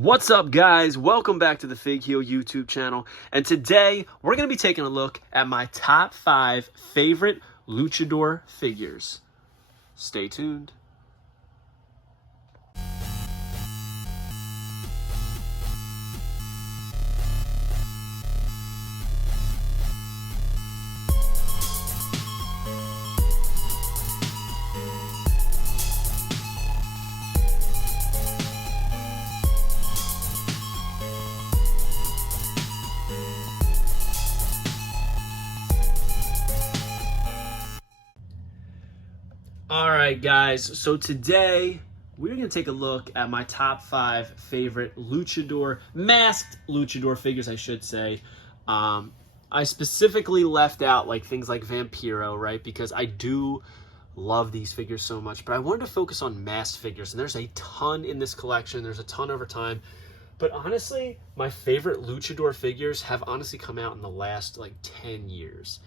What's up, guys? Welcome back to the Fig Heel YouTube channel. And today, we're going to be taking a look at my top 5 favorite Luchador figures. Stay tuned. Alright guys, so today we're going to take a look at my top 5 favorite masked Luchador figures, I should say. I specifically left out like things like Vampiro, right, because I do love these figures so much, but I wanted to focus on masked figures, and there's a ton in this collection, there's a ton over time. But honestly, my favorite Luchador figures have honestly come out in the last like 10 years.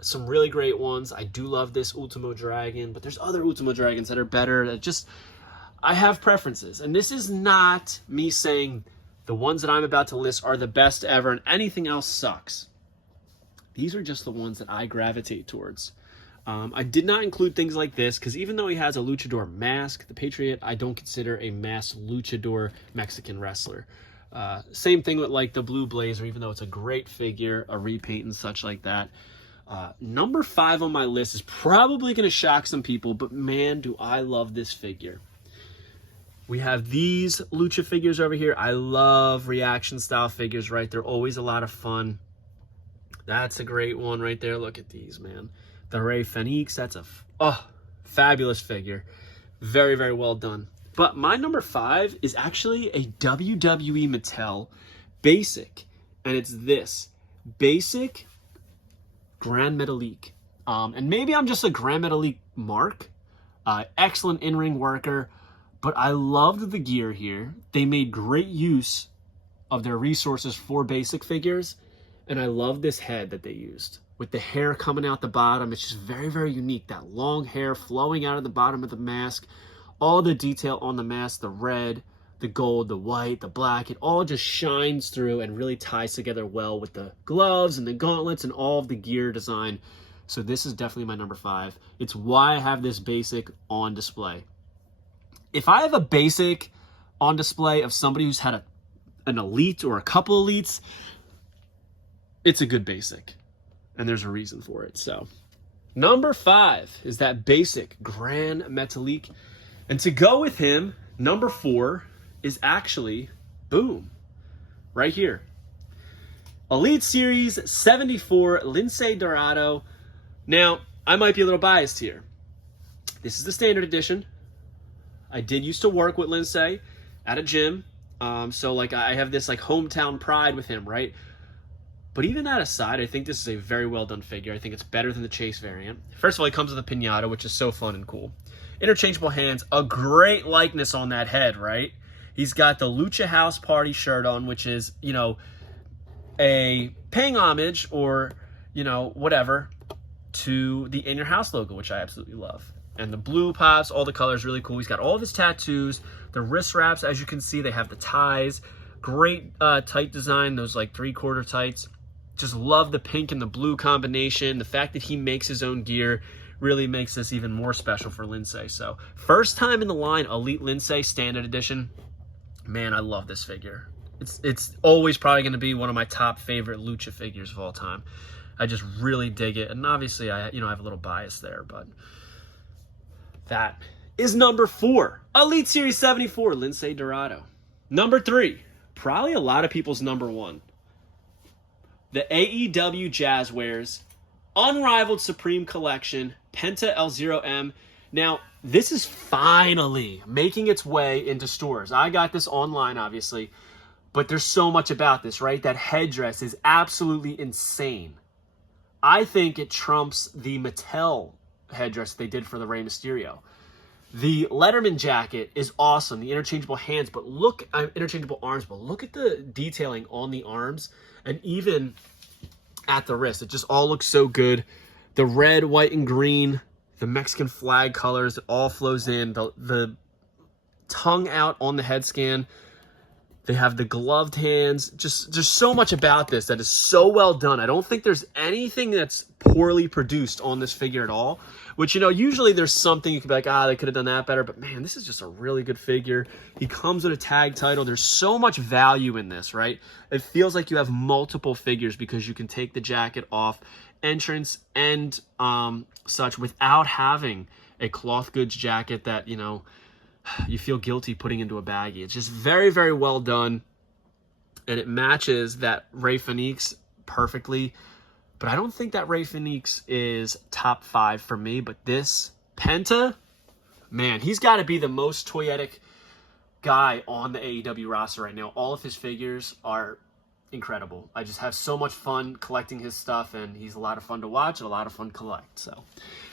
Some really great ones. I do love this Ultimo Dragon, but there's other Ultimo Dragons that are better. I have preferences. And this is not me saying the ones that I'm about to list are the best ever and anything else sucks. These are just the ones that I gravitate towards. I did not include things like this because even though he has a Luchador mask, the Patriot, I don't consider a masked Luchador Mexican wrestler. Same thing with like the Blue Blazer, even though it's a great figure, a repaint and such like that. Number 5 on my list is probably going to shock some people, but man, do I love this figure. We have these Lucha figures over here. I love reaction style figures, right? They're always a lot of fun. That's a great one right there. Look at these, man. The Rey Fenix, that's a fabulous figure. Very, very well done. But my number 5 is actually a WWE Mattel basic, and it's this basic Gran Metalik. And maybe I'm just a Gran Metalik mark. Excellent in-ring worker, but I loved the gear here. They made great use of their resources for basic figures, and I love this head that they used. With the hair coming out the bottom, it's just very, very unique. That long hair flowing out of the bottom of the mask, all the detail on the mask, the red, the gold, the white, the black, it all just shines through and really ties together well with the gloves and the gauntlets and all of the gear design. So this is definitely my number 5. It's why I have this basic on display. If I have a basic on display of somebody who's had an elite or a couple elites, it's a good basic. And there's a reason for it. So number 5 is that basic Gran Metalik. And to go with him, number 4 is actually, boom, right here. Elite Series 74 Lince Dorado. Now, I might be a little biased here. This is the standard edition. I did used to work with Lince at a gym. So like I have this like hometown pride with him, right? But even that aside, I think this is a very well done figure. I think it's better than the Chase variant. First of all, he comes with a piñata, which is so fun and cool. Interchangeable hands, a great likeness on that head, right? He's got the Lucha House Party shirt on, which is, you know, a paying homage or, you know, whatever to the In Your House logo, which I absolutely love. And the blue pops, all the colors, really cool. He's got all of his tattoos, the wrist wraps, as you can see, they have the ties. Great tight design, those like 3/4 tights. Just love the pink and the blue combination. The fact that he makes his own gear really makes this even more special for Lince. So first time in the line, Elite Lince Standard Edition. Man, I love this figure. It's always probably going to be one of my top favorite Lucha figures of all time. I just really dig it. And obviously, I have a little bias there, but that is number 4. Elite Series 74, Lince Dorado. Number 3, probably a lot of people's number 1. The AEW Jazzwares Unrivaled Supreme Collection, Penta El Zero M. Now, this is finally making its way into stores. I got this online, obviously, but there's so much about this, right? That headdress is absolutely insane. I think it trumps the Mattel headdress they did for the Rey Mysterio. The Letterman jacket is awesome. The interchangeable hands, but look, interchangeable arms, but look at the detailing on the arms and even at the wrist. It just all looks so good. The red, white, and green, the Mexican flag colors, it all flows in. The tongue out on the head scan. They have the gloved hands. Just so much about this that is so well done. I don't think there's anything that's poorly produced on this figure at all. Which, you know, usually there's something you could be like, they could have done that better. But, man, this is just a really good figure. He comes with a tag title. There's so much value in this, right? It feels like you have multiple figures because you can take the jacket off, entrance, and such without having a cloth goods jacket that, you know, you feel guilty putting into a baggie. It's just very, very well done. And it matches that Rey Fenix perfectly. But I don't think that Rey Fenix is top 5 for me. But this Penta, man, he's got to be the most toyetic guy on the AEW roster right now. All of his figures are incredible. I just have so much fun collecting his stuff, and he's a lot of fun to watch and a lot of fun to collect. So,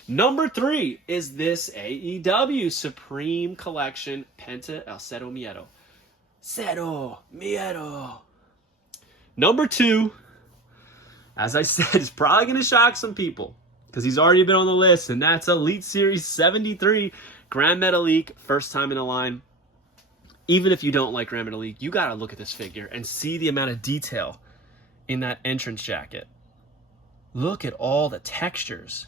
number 3 is this AEW Supreme Collection Penta El Zero M. Zero Miedo. Number 2, as I said, is probably going to shock some people because he's already been on the list, and that's Elite Series 73 Gran Metalik, first time in the line. Even if you don't like Gran Metalik, you got to look at this figure and see the amount of detail in that entrance jacket. Look at all the textures.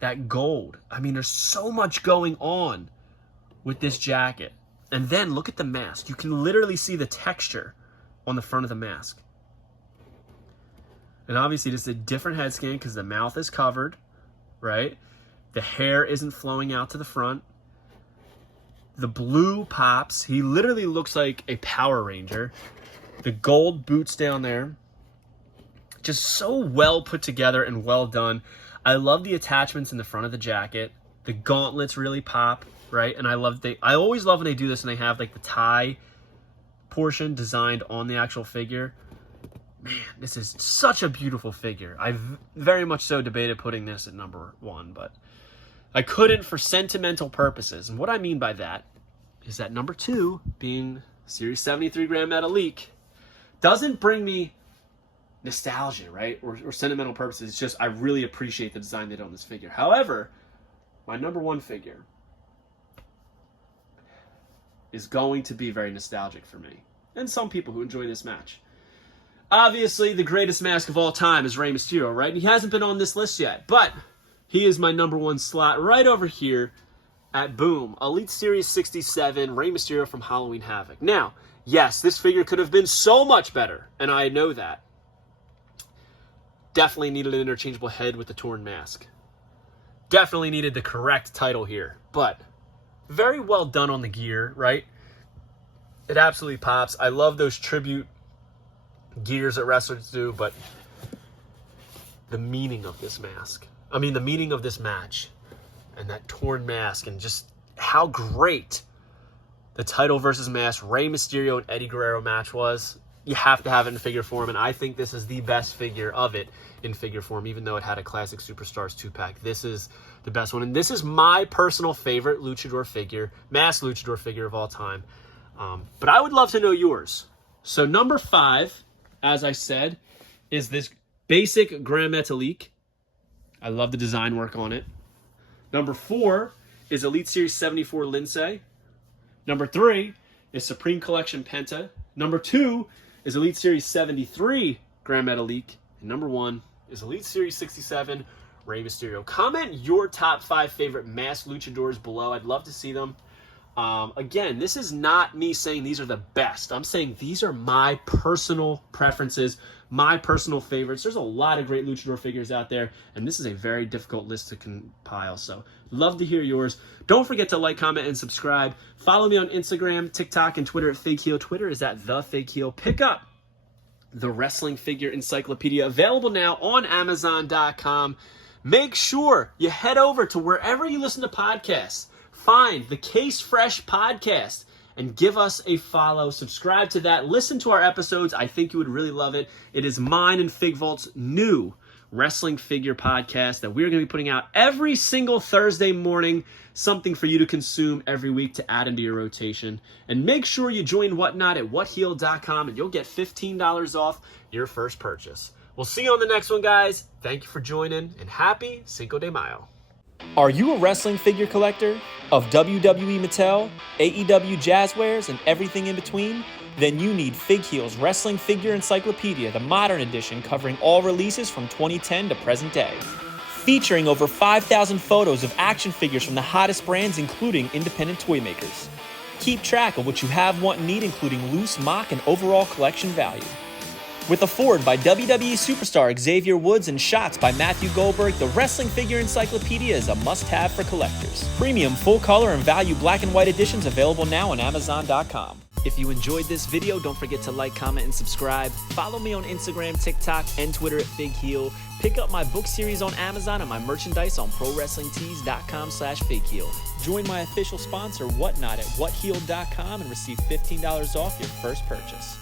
That gold. I mean, there's so much going on with this jacket. And then look at the mask. You can literally see the texture on the front of the mask. And obviously, this is a different head scan because the mouth is covered, right? The hair isn't flowing out to the front. The blue pops. He literally looks like a Power Ranger. The gold boots down there. Just so well put together and well done. I love the attachments in the front of the jacket. The gauntlets really pop, right? And I always love when they do this and they have like the tie portion designed on the actual figure. Man, this is such a beautiful figure. I very much so debated putting this at number 1, but I couldn't for sentimental purposes. And what I mean by that is that number 2, being Series 73 Gran Metalik, doesn't bring me nostalgia, right? Or sentimental purposes. It's just I really appreciate the design they did on this figure. However, my number 1 figure is going to be very nostalgic for me and some people who enjoy this match. Obviously, the greatest mask of all time is Rey Mysterio, right? And he hasn't been on this list yet, but he is my number 1 slot right over here at Boom. Elite Series 67, Rey Mysterio from Halloween Havoc. Now, yes, this figure could have been so much better, and I know that. Definitely needed an interchangeable head with the torn mask. Definitely needed the correct title here, but very well done on the gear, right? It absolutely pops. I love those tribute gears that wrestlers do, but the meaning of this mask. I mean, the meaning of this match and that torn mask and just how great the title versus mask Rey Mysterio and Eddie Guerrero match was. You have to have it in figure form, and I think this is the best figure of it in figure form, even though it had a Classic Superstars 2-pack. This is the best one, and this is my personal favorite Luchador figure, masked Luchador figure of all time. But I would love to know yours. So number 5, as I said, is this basic Gran Metalik. I love the design work on it. Number 4 is Elite Series 74 Lince. Number 3 is Supreme Collection Penta. Number 2 is Elite Series 73 Gran Metalik. And number 1 is Elite Series 67 Rey Mysterio. Comment your top 5 favorite masked luchadors below. I'd love to see them. Again, this is not me saying these are the best. I'm saying these are my personal preferences, my personal favorites. There's a lot of great luchador figures out there, and this is a very difficult list to compile. So, love to hear yours. Don't forget to like, comment, and subscribe. Follow me on Instagram, TikTok, and Twitter at FakeHeel. Twitter is at TheFakeHeel. Pick up the Wrestling Figure Encyclopedia, available now on Amazon.com. Make sure you head over to wherever you listen to podcasts. Find the Case Fresh podcast and give us a follow. Subscribe to that. Listen to our episodes. I think you would really love it. It is mine and Fig Vault's new wrestling figure podcast that we're going to be putting out every single Thursday morning. Something for you to consume every week to add into your rotation. And make sure you join Whatnot at whatheel.com and you'll get $15 off your first purchase. We'll see you on the next one, guys. Thank you for joining, and happy Cinco de Mayo. Are you a wrestling figure collector of WWE Mattel, AEW Jazzwares, and everything in between? Then you need Fig Heel's Wrestling Figure Encyclopedia, the modern edition covering all releases from 2010 to present day. Featuring over 5,000 photos of action figures from the hottest brands, including independent toy makers. Keep track of what you have, want, and need, including loose, mock, and overall collection value. With a foreword by WWE superstar Xavier Woods and shots by Matthew Goldberg, the Wrestling Figure Encyclopedia is a must-have for collectors. Premium full-color and value black and white editions available now on Amazon.com. If you enjoyed this video, don't forget to like, comment, and subscribe. Follow me on Instagram, TikTok, and Twitter at FigHeel. Pick up my book series on Amazon and my merchandise on ProWrestlingTees.com/FigHeel. Join my official sponsor, Whatnot, at WhatHeal.com and receive $15 off your first purchase.